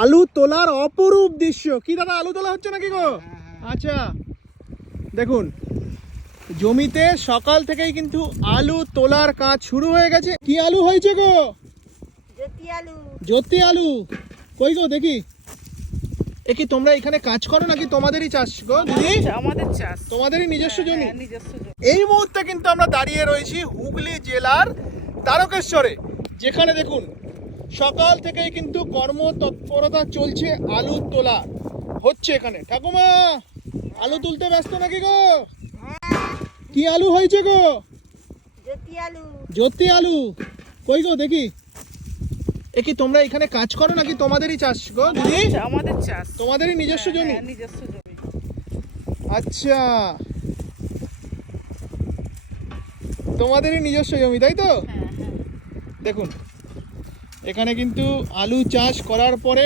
আলু তোলার অপরূপ দৃশ্য। কি দাদা, আলু তোলা হচ্ছে নাকি গো? আচ্ছা দেখুন, জমিতে সকাল থেকেই কিন্তু আলু তোলার কাজ শুরু হয়ে গেছে। কি আলু হয়েছে গো? জ্যোতি আলু। জ্যোতি আলু। কই গো দেখি। এ কি তোমরা এখানে কাজ করো নাকি তোমাদেরই চাষ গো দিদি? আমাদের চাষ, তোমাদেরই নিজস্ব জমি? নিজস্ব জমি। এই মুহূর্তে কিন্তু আমরা দাঁড়িয়ে রয়েছি হুগলি জেলার তারকেশ্বরে, যেখানে দেখুন সকাল থেকেই কিন্তু কর্মতৎপরতা চলছে। আলু তোলা হচ্ছে এখানে। ঠাকুমা, আলু তুলতে ব্যস্ত নাকি গো? কি আলু হয়েছে গো? জ্যোতি আলু। জ্যোতি আলু। কই গো দেখি। এ কি তোমরা এখানে কাজ করো নাকি তোমাদেরই চাষ গো দিদি? আমাদের চাষ, তোমাদেরই নিজস্ব জমি? নিজস্ব জমি। আচ্ছা, তোমাদেরই নিজস্ব জমি তাই তো? দেখুন এখানে কিন্তু আলু চাষ করার পরে